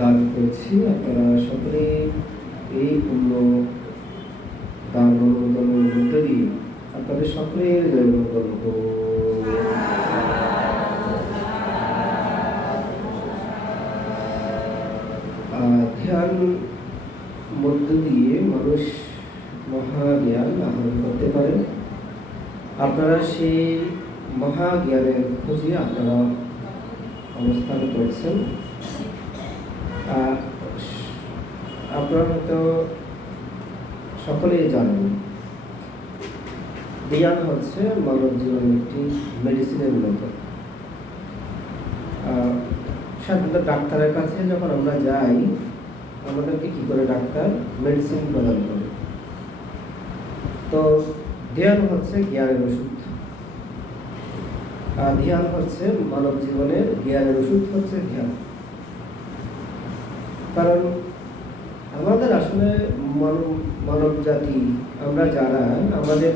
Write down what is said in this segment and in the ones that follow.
দান করছি। আপনারা সকলে এই পূর্ণ দান অনুমোদনের মধ্যে দিয়ে আপনাদের সকলের জয়মঙ্গল হোক। ধ্যান মধ্য দিয়ে মানুষ মহাজ্ঞান আহরণ করতে পারে। আপনারা সেই মহাজ্ঞানের খোঁজে আপনারা অবস্থান করছেন। আপনারা হয়তো সকলেই জানেন, জ্ঞান হচ্ছে মানব জীবনের একটি মেডিসিনের মতো। সাধারণত ডাক্তারের কাছে যখন আমরা যাই, আমাদেরকে কি করে ডাক্তার মেডিসিন প্রদান করে। তো ধ্যান হচ্ছে জ্ঞানের ওষুধ। ধ্যান হচ্ছে মানব জীবনের জ্ঞানের ওষুধ হচ্ছে ধ্যান। কারণ আমাদের আসলে মানব জাতি আমরা যারা, আমাদের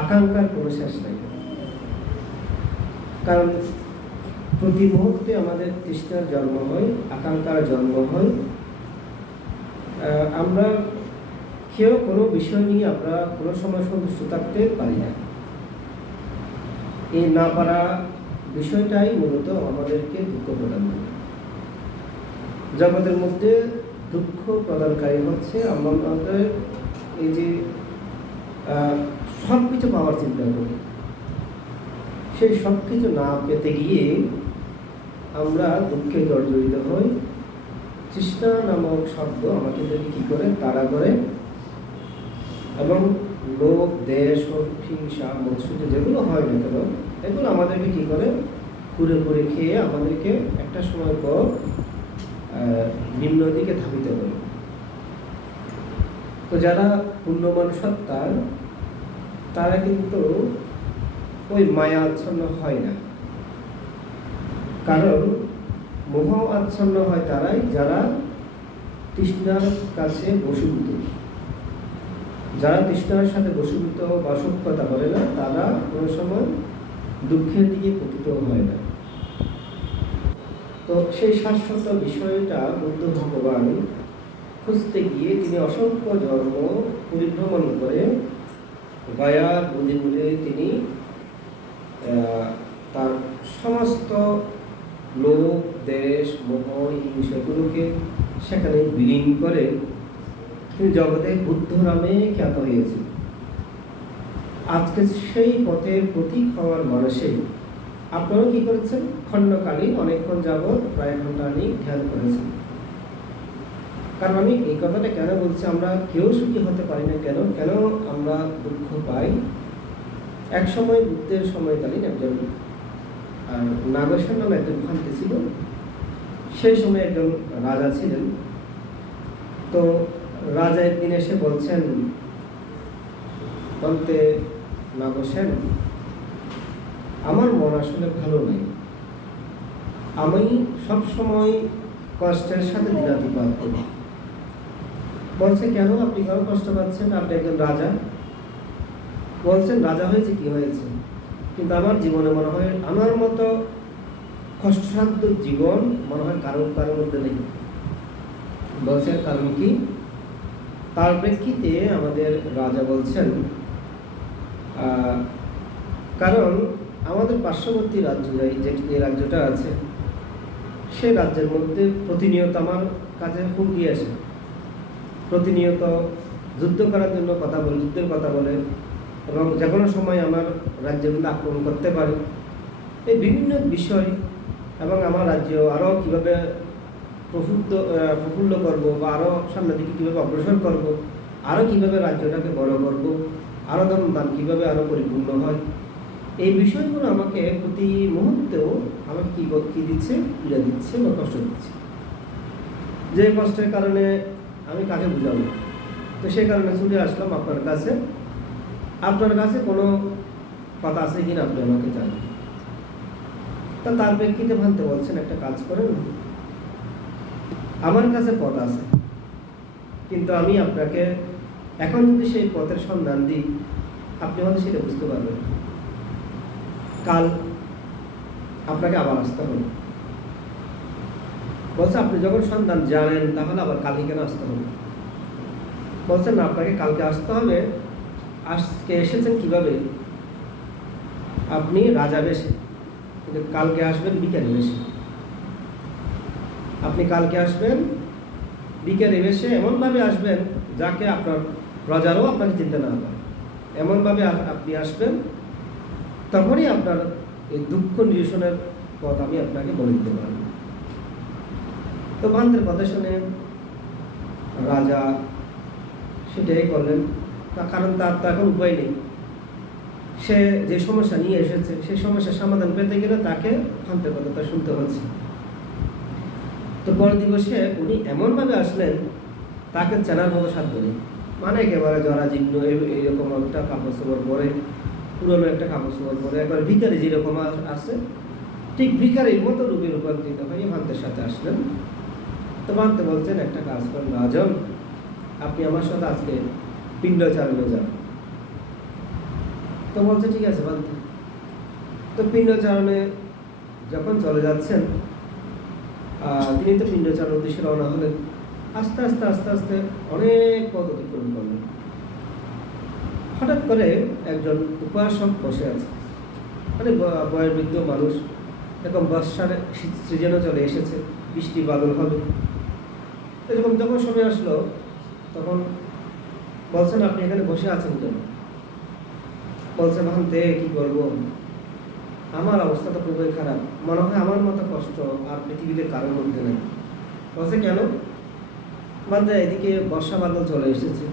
আকাঙ্ক্ষার কোনো শেষ নেই। কারণ প্রতি মুহূর্তে আমাদের তৃষ্ণার জন্ম হয়, আকাঙ্ক্ষার জন্ম হয়। আমরা কেউ কোনো বিষয় নিয়ে আমরা কোনো সময় সন্তুষ্ট থাকতে পারি না। এই না পারা বিষয়টাই মূলত আমাদেরকে দুঃখ প্রদান করে। জগতের মধ্যে দুঃখ প্রদানকারী হচ্ছে আমাদের এই যে সব কিছু পাওয়ার চিন্তা করি, সেই সব কিছু না পেতে গিয়ে আমরা দুঃখে জর্জরিত হই। তৃষ্ণা নামক শব্দ আমাকে কি করে তাড়া করে, এবং লোভ, দেশ, হিংসা, মৎসর্য যেগুলো হয় না কেন, এগুলো আমাদেরকে কি করে কুরে কুরে খেয়ে আমাদেরকে একটা সময় পর নিম্ন দিকে ধাবিত করে। তো যারা পুণ্যবান সত্তা, তারা কিন্তু ওই মায়া আচ্ছন্ন হয় না। কারণ মোহ আচ্ছন্ন হয় তারাই যারা তৃষ্ণার কাছে বশীভূত। যারা তৃষ্ণার সাথে বশীভূত বা সক্ষতা করে না, তারা কোনো সময় দুঃখের দিকে পতিত হয় না। তো সেই শাশ্বত বিষয়টা বুদ্ধ ভগবান খুঁজতে গিয়ে তিনি অসংখ্য জন্ম পরিভ্রমণ করে গয়ার নদীগুলি তিনি তার সমস্ত লোভ, দেশ, মোহ, হিংসাগুলোকে সেখানে বিলীন করে তিনি জগতে বুদ্ধ নামে খ্যাত হয়েছে। আজকে সেই পথের প্রতীক হওয়ার মানুষে আপনারা কি করেছেন? খণ্ডকালীন অনেকক্ষণ যাবৎ প্রায় ঘণ্টাখানিক ধ্যান করেছেন। কারণ আমি এই কথাটা কেন বলছি, আমরা কেউ সুখী হতে পারি না কেন, কেন আমরা দুঃখ পাই? এক সময় বুদ্ধের সময়কালীন একজন নাগেশ্বর নামে একজন ভ্রান্তি ছিল। সেই সময় একজন রাজা ছিলেন। তো রাজা একদিন এসে বলছেন, বলতে নাগেশ্বর, আমার মন আসলে ভালো নেই, আমি সবসময় কষ্টের সাথে দিনাতিপাত করি। বলছে, কেন আপনি কেন কষ্ট পাচ্ছেন? আপনি একজন রাজা। বলছেন, রাজা হয়েছে কি হয়েছে, কিন্তু আমার জীবনে মনে হয় আমার মতো কষ্টসাধ্য জীবন মনে হয় কারোর মধ্যে নেই। বলছেন কারণ কি? তার প্রেক্ষিতে আমাদের রাজা বলছেন, কারণ আমাদের পার্শ্ববর্তী রাজ্য যে রাজ্যটা আছে, সেই রাজ্যের মধ্যে প্রতিনিয়ত আমার কাছে হুমকি আসে, প্রতিনিয়ত যুদ্ধ করার জন্য কথা বলে, যুদ্ধের কথা বলে, এবং যে কোনো সময় আমার রাজ্যের মধ্যে আক্রমণ করতে পারে। এই বিভিন্ন বিষয়, এবং আমার রাজ্য আরও কীভাবে প্রফুল্ল করব, বা আরও সামনের দিকে কীভাবে অগ্রসর করব, আরও কীভাবে রাজ্যটাকে বড় করব, আরও দান কীভাবে আরও পরিপূর্ণ হয়, এই বিষয়গুলো আমাকে প্রতি মুহূর্তেও আমাকে কী দিচ্ছে, পীড়া দিচ্ছে বা কষ্ট দিচ্ছে। যে কষ্টের কারণে আমি কাকে বুঝাবো? তো সেই কারণে ছুটে আসলাম আপনার কাছে। আপনার কাছে কোনো কথা আছে কিনা আপনি আমাকে জানেন। তা তার প্রেক্ষিতে ভাবতে বলছেন, একটা কাজ করেন, আমার কাছে পথ আছে, কিন্তু আমি আপনাকে এখন যদি সেই পথের সন্ধান দিই, আপনি হয়তো সেটা বুঝতে পারবেন। কাল আপনাকে আবার আসতে হবে। বলছে আপনি যখন সন্ধান জানেন তাহলে আবার কালকে কেন আসতে হবে? বলছেন না, আপনাকে কালকে আসতে হবে। আজকে এসেছেন কিভাবে? আপনি রাজা বেশে, কিন্তু কালকে আসবেন বিকারি বেশে। আপনি কালকে আসবেন বিকারি বেশে, এমনভাবে আসবেন যাকে আপনার প্রজারও আপনাকে চিন্তা না করে। এমনভাবে আপনি আসবেন, তখনই আপনার এই দুঃখ নিরসনের পথ আমি আপনাকে বলে দিতে পারব। তো ভান্তের কথা শুনে রাজা সেটাই করলেন, কারণ তার তো এখন উপায় নেই। সে যে সমস্যা নিয়ে এসেছে সেই সমস্যার সমাধান পেতে গেলে তাকে ভান্তের কথাটা শুনতে হচ্ছে। তো পরের দিবসে উনি এমনভাবে আসলেন, তাকে চেনার মতো সাধ্য নেই। মানে একেবারে জরাজীর্ণ, এইরকম একটা কাপড় চোপড় পরে, পুরনো একটা কাপড় চোপড় পরে, একবার ভিখারি যেরকম আছে ঠিক ভিখারির মতো রূপে রূপান্তরিত হয়ে ভান্তের সাথে আসলেন। তো ভান্তে বলছেন, একটা কাজ করেন রাজন, আপনি আমার সাথে আজকে পিণ্ডচারণে যান। তো বলছে ঠিক আছে ভান্তে। তো পিণ্ডচারণে যখন চলে যাচ্ছেন, তিনি তো পিণ্ডচারণ উদ্দেশ্যে রওনা হলেন। আস্তে আস্তে আস্তে আস্তে অনেক পথ অতিক্রম করলেন। হঠাৎ করে একজন উপাসক বসে আছে, মানে বয়োবৃদ্ধ মানুষ, এরকম বর্ষার সিজনও চলে এসেছে, বৃষ্টি বাদল হবে, এরকম যখন সময় আসলো তখন বলছেন, আপনি এখানে বসে আছেন কেন? বলছে, ভান্তে কি করব, আমার অবস্থাটা খুবই খারাপ, মনে হয় আমার মতো কষ্ট আর পৃথিবীতে কারোর মধ্যে নেই। বলছে কেন? ভান্তে, এদিকে বর্ষা বাদল চলে এসেছে,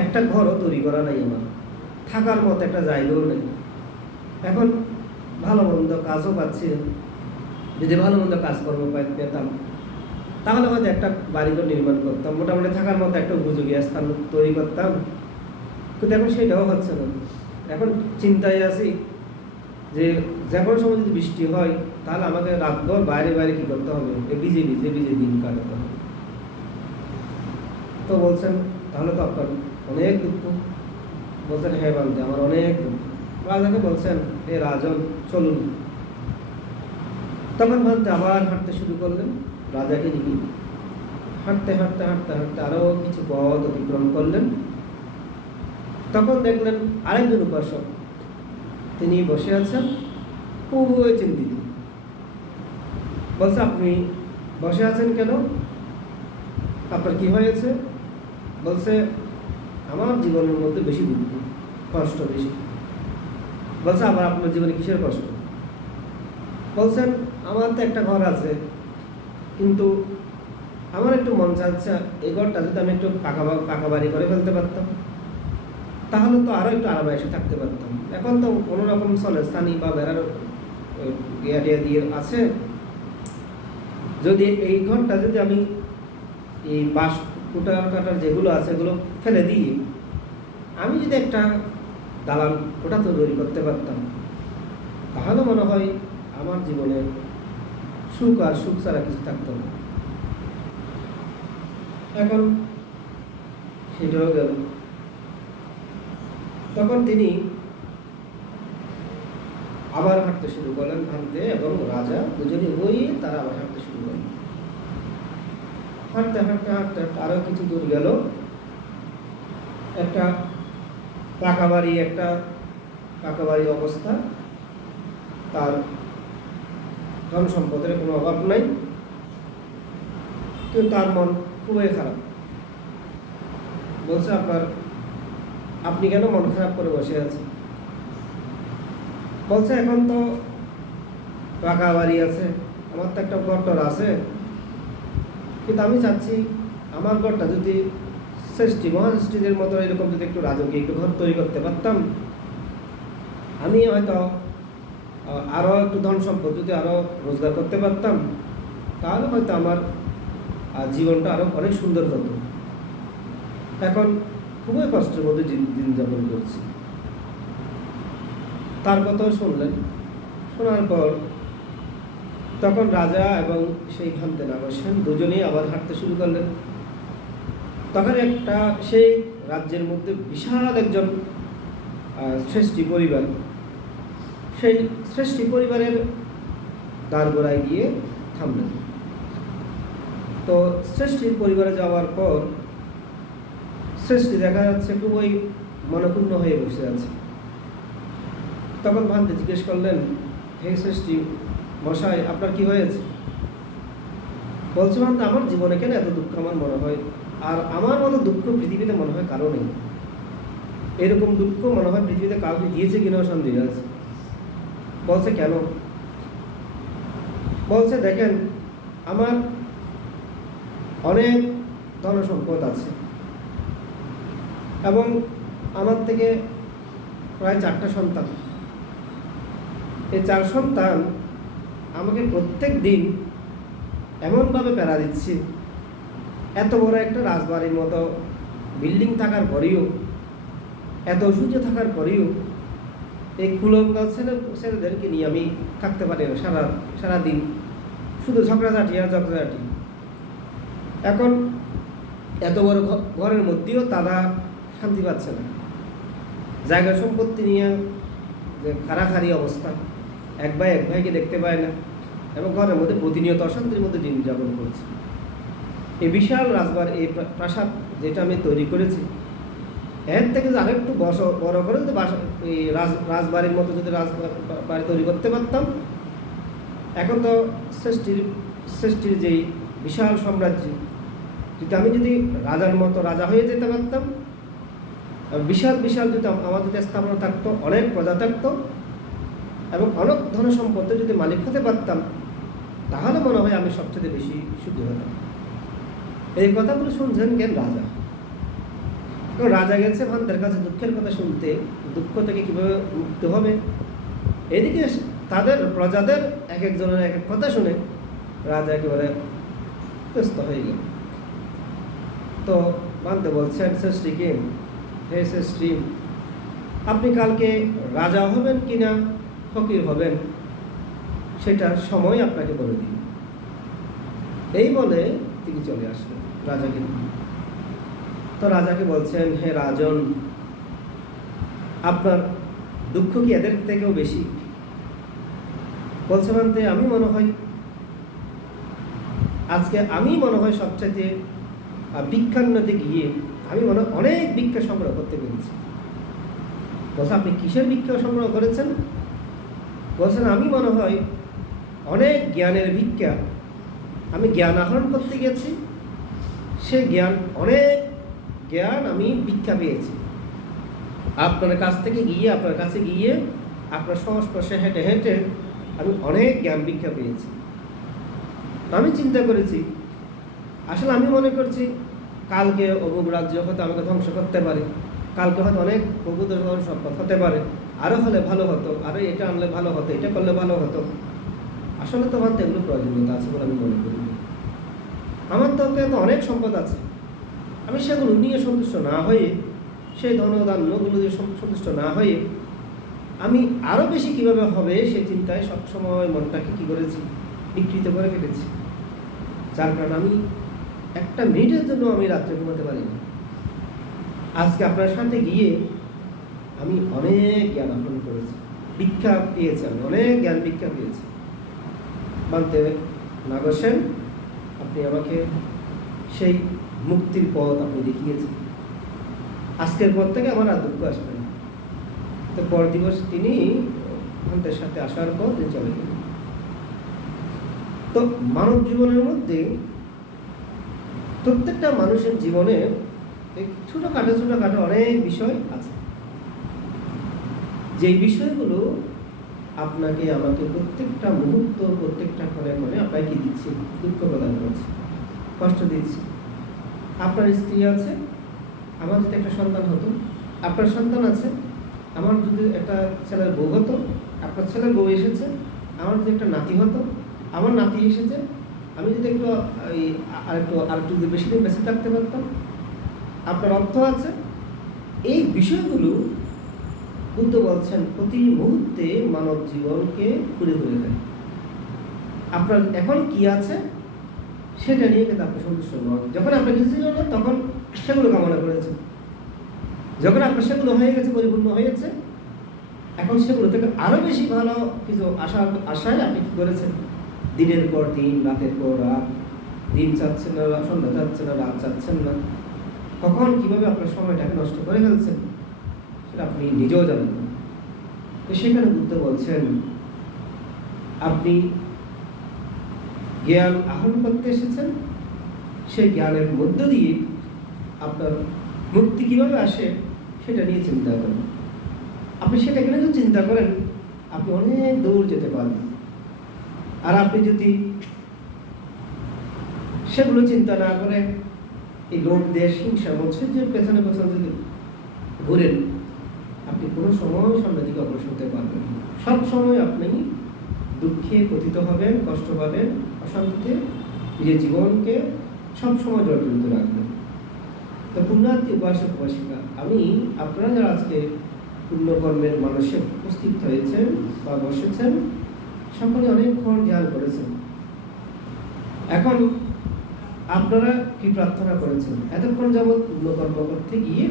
একটা ঘরও তৈরি করা নাই, আমার থাকার মতো একটা জায়গাও নেই। এখন ভালো মন্দ কাজও পাচ্ছি না, যদি ভালো মন্দ কাজকর্ম পেতাম তাহলে হয়তো একটা বাড়িঘর নির্মাণ করতাম, মোটামুটি থাকার মতো একটা উপযোগী স্থান তৈরি করতাম, কিন্তু এখন সেটাও হচ্ছে না। এখন চিন্তায় আছি যে যে কোনো সময় যদি বৃষ্টি হয় তাহলে আমাকে রাতভর বাইরে বাইরে কী করতে হবে, ভিজে ভিজে ভিজে দিন কাটাতে হবে। তো বলছেন, তাহলে তো আপনার অনেক দুঃখ। বলছেন, হ্যাঁ ভান্তে, আমার অনেক দুঃখ। রাজাকে বলছেন, হে রাজন, চলুন। তখন ভান্তে আবার হাঁটতে শুরু করলেন রাজাকে নিয়ে। হাঁটতে হাঁটতে হাঁটতে হাঁটতে আরও কিছু পথ অতিক্রম করলেন। তখন দেখলেন আরেকজন উপাসক, তিনি বসে আছেন, খুবই চিন্তিত। বলছে, আপনি বসে আছেন কেন? আপনার কি হয়েছে? বলছে, আমার জীবনের মধ্যে বেশি দুঃখ, কষ্ট বেশি। বলছে, আবার আপনার জীবনে কিসের কষ্ট? বলছেন, আমার তো একটা ঘর আছে, কিন্তু আমার একটু মন চাচ্ছে এই ঘরটা যদি আমি একটু পাকা বাড়ি করে ফেলতে পারতাম তাহলে তো আরও একটু আরামে এসে থাকতে পারতাম। এখন তো কোনো রকম চলে, স্থানীয় বা বেড়ার ইয়া দিয়ে আছে, যদি এই ঘরটা যদি আমি এই বাঁশ কাটার যেগুলো আছে এগুলো ফেলে দিই, আমি যদি একটা দালান কোঠা তৈরি করতে পারতাম তাহলে মনে হয় আমার জীবনে সুখ আর সুখ ছাড়া কিছু থাকতো না। এখন সেটাও গেল। তখন তিনি আবার হাঁটতে শুরু করলেন, ভান্তে এবং রাজা দুজনে বই তারা আবার হাঁটতে শুরু করলেন। হাঁটতে হাঁটতে হাঁটতে আরো কিছু দূর গেল, একটা পাকা বাড়ি অবস্থা, তার ধন সম্পদের কোনো অভাব নাই, কিন্তু তার মন খুবই খারাপ। বলছে, আপনি কেন মন খারাপ করে বসে আছেন? বলছে, এখন তো পাকা বাড়ি আছে, আমার তো একটা ঘরটর আছে, কিন্তু আমি চাচ্ছি আমার ঘরটা যদি মহাসৃষ্টিদের মতো এরকম যদি একটু রাজকীয় একটু ঘর তৈরি করতে পারতাম, আমি হয়তো আরও একটু ধন সম্পদ যদি আরও রোজগার করতে পারতাম তাহলে হয়তো আমার জীবনটা আরও অনেক সুন্দর হতো। এখন খুবই কষ্টের মধ্যে দিন যাপন করছি। তার কথাও শুনলেন। শোনার পর তখন রাজা এবং সেই ভান্তে নাগসেন দুজনেই আবার হাঁটতে শুরু করলেন। তখন একটা সেই রাজ্যের মধ্যে বিশাল একজন শ্রেষ্ঠী পরিবার, সেই শ্রেষ্ঠী পরিবারের দ্বার গোড়ায় গিয়ে থামলেন। তো সৃষ্টির পরিবারে যাওয়ার পর সৃষ্টি দেখা যাচ্ছে খুবই মনক্ষুণ্ণ হয়ে বসে আছে। তখন ভান্তে জিজ্ঞেস করলেন, হে সৃষ্টি মশাই, আপনার কি হয়েছে? বলছে, ভান্তে, আমার জীবনে কেন এত দুঃখ আমার মনে হয়, আর আমার মতো দুঃখ পৃথিবীতে মনে হয় কারো নেই। এরকম দুঃখ মনে হয় পৃথিবীতে কাউকে দিয়েছে কিনাও সন্দেহ আছে। বলছে, কেন? বলছে, দেখেন, আমার অনেক ধন সম্পদ আছে এবং আমার থেকে প্রায় 4টা সন্তান। এই 4 সন্তান আমাকে প্রত্যেক দিন এমনভাবে প্যারা দিচ্ছে, এত বড় একটা রাজবাড়ির মতো বিল্ডিং থাকার পরেও, এত সূর্য থাকার পরেও এই কুলঙ্গাল ছেলেদেরকে নিয়ে আমি থাকতে পারি না সারাদিন, শুধু ঝগড়াঝাটি আর ঝগড়াঝাটি। এখন এত বড় ঘরের মধ্যেও তারা শান্তি পাচ্ছে না, জায়গা সম্পত্তি নিয়ে যে খাড়াখাড়ি অবস্থা, এক ভাইকে দেখতে পায় না এবং ঘরের মধ্যে প্রতিনিয়ত অশান্তির মধ্যে দিন যাপন করছে। এই বিশাল রাজবাড়ি, এই প্রাসাদ যেটা আমি তৈরি করেছি, এর থেকে যদি আরেকটু বড় করে যদি এই রাজবাড়ির মতো যদি রাজবাড়ি তৈরি করতে পারতাম, এখন তো সৃষ্টির যেই বিশাল সাম্রাজ্য, আমি যদি রাজার মতো রাজা হয়ে যেতে পারতাম, বিশাল বিশাল যদি আমার যদি স্থাপনা থাকতো, অনেক প্রজা থাকতো এবং অনেক ধন সম্পদের যদি মালিক হতে পারতাম, তাহলে মনে হয় আমি সবচেয়ে বেশি সুখী হতাম। এই কথাগুলো শুনছেন কেন? রাজা। রাজা গেছে ভান্তের কাছে দুঃখের কথা শুনতে, দুঃখ থেকে কিভাবে মুক্ত হবে। এদিকে তাদের প্রজাদের এক একজনের এক এক কথা শুনে রাজা একেবারে ব্যস্ত হয়ে গেল। তো ভান্তে বলছেন সৃষ্টিকে, হে সৃষ্টি, আপনি কালকে রাজা হবেন কিনা ফকির হবেন সেটা সময় আপনাকে বলে দিন। এই বলে তিনি চলে আসলেন রাজাকে। তো রাজাকে বলছেন, হে রাজন, আপনার দুঃখ কি এদের থেকেও বেশি? বলছে, ভান্তে, আমি মনে হয় সবচাইতে ভিক্ষান্নতে গিয়ে আমি মনে হয় অনেক ভিক্ষা সংগ্রহ করতে পেরেছি। বলছে, আপনি কিসের ভিক্ষা সংগ্রহ করেছেন? বলছেন, আমি মনে হয় অনেক জ্ঞানের ভিক্ষা, আমি জ্ঞান আহরণ করতে গেছি, সে অনেক জ্ঞান আমি ভিক্ষা পেয়েছি। আপনার কাছে গিয়ে আপনার সংস্পর্শে হেঁটে হেঁটে আমি অনেক জ্ঞান ভিক্ষা পেয়েছি। আমি চিন্তা করেছি, আসলে আমি মনে করছি কালকে অমুক রাজ্য হয়তো আমাকে ধ্বংস করতে পারে, কালকে হয়তো অনেক প্রভুদের সম্পদ হতে পারে, আরও হলে ভালো হতো, আরও এটা আনলে ভালো হতো, এটা করলে ভালো হতো। আসলে তো ভাবতে এগুলো প্রয়োজনীয়তা আছে বলে আমি মনে করি। আমার তো অনেক সম্পদ আছে, আমি সেগুলো নিয়ে সন্তুষ্ট না হয়ে, সেই ধনধান্যগুলো দিয়ে সন্তুষ্ট না হয়ে আমি আরও বেশি কিভাবে হবে সেই চিন্তায় সবসময় মনটাকে কী করেছি, বিকৃত করে ফেলেছি। যার কারণে আমি একটা মিনিটের জন্য আমি রাত্রে ঘুমাতে পারি না। আজকে আপনার সাথে গিয়ে আমি অনেক জ্ঞান আহরণ করেছি, ভিক্ষা পেয়েছি, আমি অনেক জ্ঞান ভিক্ষা পেয়েছি। মানতে না বসেন, আপনি আমাকে সেই মুক্তির পথ আপনি দেখিয়েছেন, আজকের পর থেকে আমার আর দুঃখ আসবে না। তো পর দিবস তিনি ভান্তের সাথে আসার পর তিনি চলে গেলেন। তো মানব জীবনের মধ্যে প্রত্যেকটা মানুষের জীবনে ছোটখাটো অনেক বিষয় আছে, যেই বিষয়গুলো আপনাকে আমাকে প্রত্যেকটা মুহূর্ত, প্রত্যেকটা ক্ষণে আপনাকে কি দিচ্ছে, দুঃখ প্রদান করছে, কষ্ট দিচ্ছে। আপনার স্ত্রী আছে, আমার যদি একটা সন্তান হতো, আপনার সন্তান আছে, আমার যদি একটা ছেলের বউ হতো, আপনার ছেলের বউ এসেছে, আমার যদি একটা নাতি হতো, আমার নাতি এসেছে, আমি যদি আরেকটু যদি বেশি দিন বেঁচে থাকতে পারতাম। আপনার অর্থ আছে। এই বিষয়গুলো বুদ্ধ বলছেন প্রতি মুহূর্তে মানব জীবনকে ঘুরে ঘুরে দেয়। আপনার এখন কি আছে সেটা নিয়ে কিন্তু আপনি সন্তুষ্ট নন। যখন আপনার কিছু ছিল না তখন সেগুলো কামনা করেছেন, যখন আপনার সেগুলো হয়ে গেছে, পরিপূর্ণ হয়েছে, এখন সেগুলো থেকে আরও বেশি ভালো কিছু আশায় আপনি কী করেছেন, দিনের পর দিন, রাতের পর রাত দিন চাচ্ছেন না, সন্ধ্যা চাচ্ছেন না, রাত চাচ্ছেন না, কখন কিভাবে আপনার সময়টাকে নষ্ট করে ফেলছেন সেটা আপনি নিজেও জানেন না। তো সেখানে বুদ্ধ বলছেন, আপনি জ্ঞান আহরণ করতে এসেছেন, সেই জ্ঞানের মধ্য দিয়ে আপনার মুক্তি কিভাবে আসে সেটা নিয়ে চিন্তা করেন। আপনি সেটা কেন চিন্তা করেন, আপনি অনেক দূর যেতে পারবেন। আর আপনি যদি সেগুলো চিন্তা না করে এই লোভ, দেশ, হিংসা, মৎসর্যের পেছনে পেছনে যদি ঘুরেন, আপনি কোনো সময় সামনের দিকে অগ্রসর হতে পারবেন। সব সময় আপনি দুঃখে পতিত হবেন, কষ্ট পাবেন, অশান্তিতে নিজের জীবনকে সবসময় জর্জরিত রাখবেন। তো পুণ্যার্থী উপাসক উপাসিকা, আমি আপনারা যারা আজকে পুণ্যকর্মের মানুষে উপস্থিত হয়েছেন বা বসেছেন, সকলে অনেকক্ষণ ধ্যান করেছেন। এখন আপনারা কি প্রার্থনা করেছেন? এতক্ষণ যাবৎ পুণ্যকর্ম করতে গিয়ে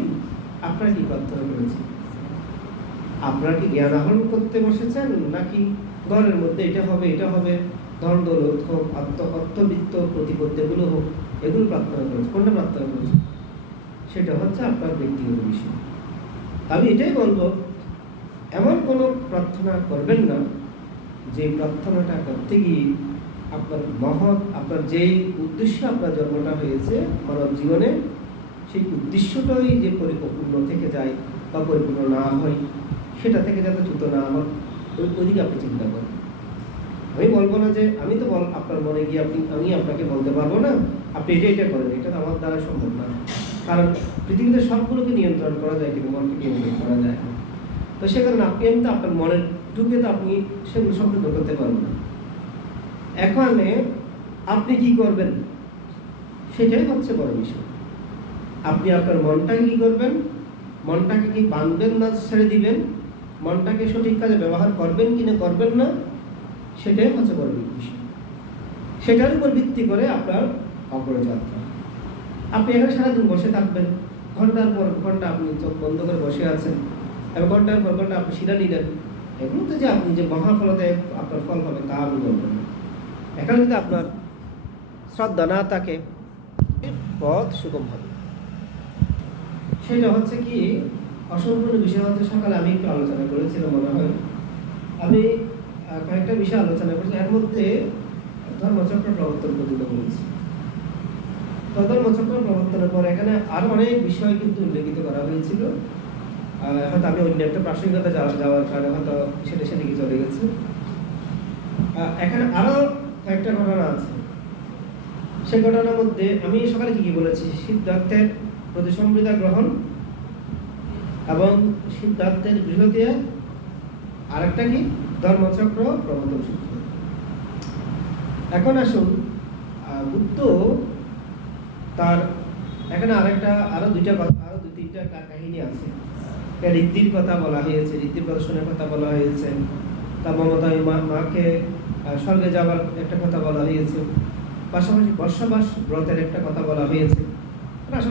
আপনারা কি প্রার্থনা করেছেন? আপনারা কি জ্ঞান আহরণ করতে বসেছেন, নাকি ঘরের মধ্যে এটা হবে, এটা হবে, ধন দৌলত হোক, অর্থবিত্ত প্রতিপত্তিগুলো হোক, এগুলো প্রার্থনা করেছে? কোনটা প্রার্থনা করেছে? সেটা হচ্ছে আপনার ব্যক্তিগত বিষয়। আমি এটাই বলবো, এমন কোনো প্রার্থনা করবেন না যে প্রার্থনাটা করতে গিয়ে আপনার মহৎ, আপনার যেই উদ্দেশ্যে আপনার জন্মটা হয়েছে মানব জীবনে, সেই উদ্দেশ্যটাই যে পরিপূর্ণ থেকে যায় বা পরিপূর্ণ না হয়, সেটা থেকে যাতে চ্যুত না হয়, ওইদিকে আপনি চিন্তা করেন। আমি বলবো না যে আমি তো আপনার মনে গিয়ে আমি আপনাকে বলতে পারবো না আপনি এটা করেন, এটা তো আমার দ্বারা সম্ভব না। কারণ পৃথিবীতে সবগুলোকে নিয়ন্ত্রণ করা যায়, কিন্তু মনকে নিয়ন্ত্রণ করা যায় না। তো সে কারণে আপনি তো আপনার মনের ঢুকে তো আপনি সেগুলো সম্পূর্ণ করতে পারবেন না। এখানে আপনি কি করবেন সেটাই হচ্ছে বড় বিষয়। আপনি আপনার মনটাকে কি করবেন, মনটাকে কি বাঁধবেন না ছেড়ে দিবেন, মনটাকে সঠিক কাজে ব্যবহার করবেন কিনা করবেন না, সেটাই হচ্ছে বড় বিষয়। সেটার উপর ভিত্তি করে আপনার অগ্রযাত্রা। আপনি এখানে সারাদিন বসে থাকবেন, ঘন্টার পর ঘন্টা আপনি চোখ বন্ধ করে বসে আছেন, এবং ঘন্টার পর ঘন্টা আপনি শিরা নিলেন, এগুলো তো যে আপনি যে মহাফলতে আপনার ফল হবে তা আমি বলবো না। এখানে যদি আপনার শ্রদ্ধা না থাকে, পথ সুগম হবে। সেটা হচ্ছে কি, অসম্পূর্ণ বিষয় হচ্ছে, সকালে আমি একটু আলোচনা করেছিলাম মনে হয়, আমি কয়েকটা বিষয় আলোচনা করেছি। এর মধ্যে ধর্মচক্র প্রবর্তন পর্যন্ত বলেছি। তো ধর্মচক্র প্রবর্তনের পর এখানে আরো অনেক বিষয় কিন্তু উল্লেখিত করা হয়েছিল। হয়তো আমি অন্য একটা প্রাসঙ্গিকতা যাওয়ার কারণে হয়তো সেদিকে চলে গেছে। এখানে আরো একটা ঘটনা আছে। সেই ঘটনার মধ্যে আমি সকালে কি বলেছি, সিদ্ধার্থের প্রতিসম্পৃতা গ্রহণ এবং সিদ্ধার্থের গৃহত্যাগ, আরেকটা কি ধর্মচক্র প্রবর্তন সূত্র। এখন আসুন, বুদ্ধ তার এখানে আরো দুই তিনটা কাহিনী আছে। ঋদ্ধির কথা বলা হয়েছে, ঋদ্ধির প্রদর্শনের কথা বলা হয়েছে, তার মমতাময়ী মাকে স্বর্গে যাওয়ার একটা কথা বলা হয়েছে, পাশাপাশি বর্ষাবাস ব্রতের একটা কথা বলা হয়েছে।